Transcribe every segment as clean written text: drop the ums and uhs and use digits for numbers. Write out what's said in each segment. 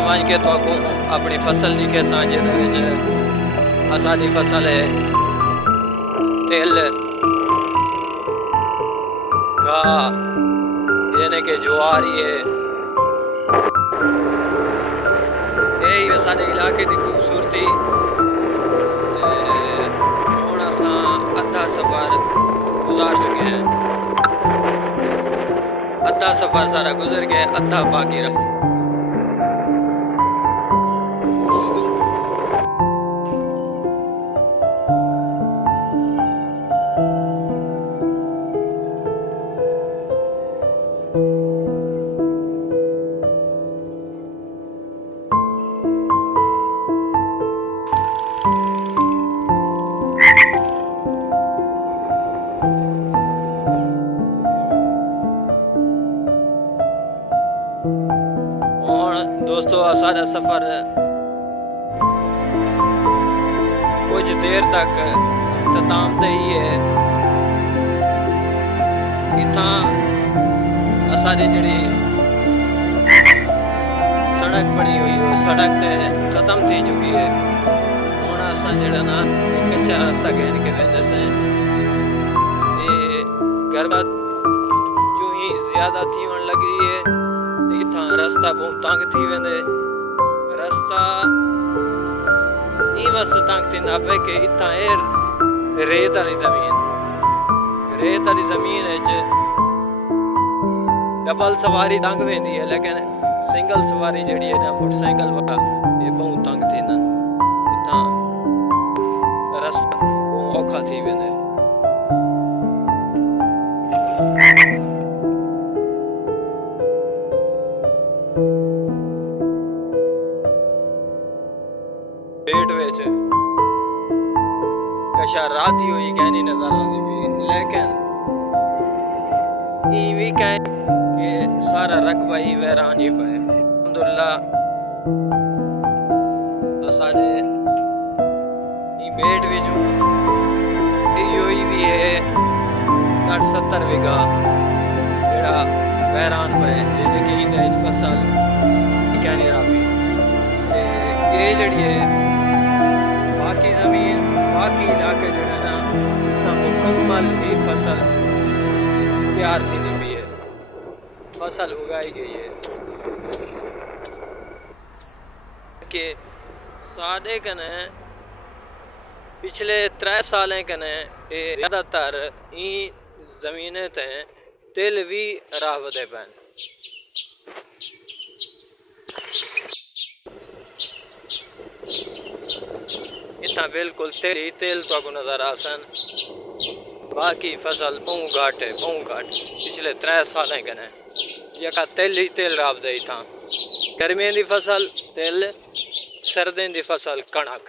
One के तो अपनी फसल दिखे सांझे असादी फसल है तिल घाह यानी कि ज्वारी है। यही सारे इलाके की खूबसूरती। हुण असां अद्धा सफ़र गुजार चुके हैं, अद्धा सफ़र सारा गुजर गया, अद्धा बाकी रहा। दोस्तों सारा सफ़र कुछ देर तक इख्तिताम ते ही है। इतना सारी जड़ी सड़क बनी हुई है सड़क ते ख़त्म थी चुकी है। हुण असां जड़ा ना कच्चा रास्ता कहन के वेंदे से गर्मी जो ही ज़्यादा थी होने लगी है। इतना रास्ता बहुत तंग थी वेंदे, रास्ता ई वास्ते तंग थींदा पे कि इतना रेत वाली ज़मीन डबल सवारी तंग वेंदी है, लेकिन सिंगल सवारी जड़ी है ना मोटरसाइकिल वाला ये बहुत तंग थींदा। इतना रास्ता बहुत औखा थी वेंदे। पेट विच कशा रात ही हुई कहनी नजर आती पई, लेकिन भी कह कि सारा रकबा ही वैरान ही पाए। अल्हम्दुलिल्लाह तो सारे बेट भी जो भी है 60-70 बीघा जड़ा वैरान पे जिंदगी फसल कहनी रही। ये जड़ी है बाकी जमीन बाकी इलाके जो है ना मुकम्मल ही फसल तैयार थी भी है, फसल उगाई गई है कि साढ़े कने पिछले 3 सालें कने ज़्यादातर ई ज़मीनें ते तिल भी राह वधे पैन। इतना बिल्कुल तेल तो को नजर आसन, बाकी फसल बहुत घाट है, बहुत घाट। पिछले 3 सालें कने यका तेल ही तेल राब दे था। गर्मियों की फसल तिल, सर्दियों की फसल कणक।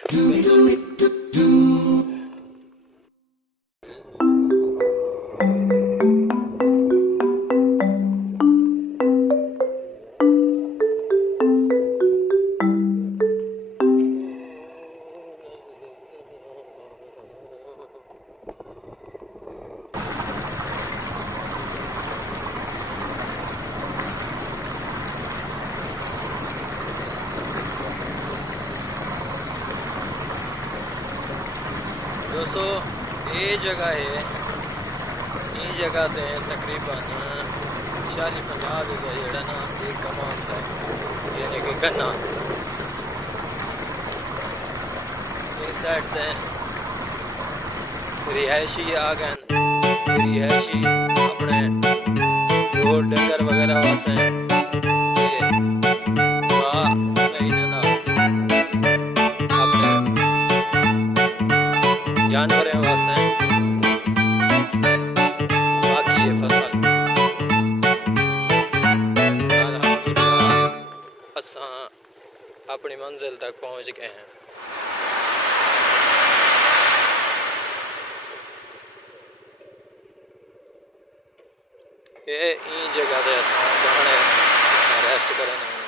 दोस्तों ये जगह है, ये जगह से तकरीबन 40-50 बीघा जड़ा ना एक कमान है, यानी कि गन्ना। इस साइड से रिहायशी आ गए, रिहायशी अपने जो डंगर वगैरह वास्ते जानवरों वास्ते बाकी ये फसल असां अपनी मंजिल तक पहुंच गए हैं। ये जगह से रेस्ट करें।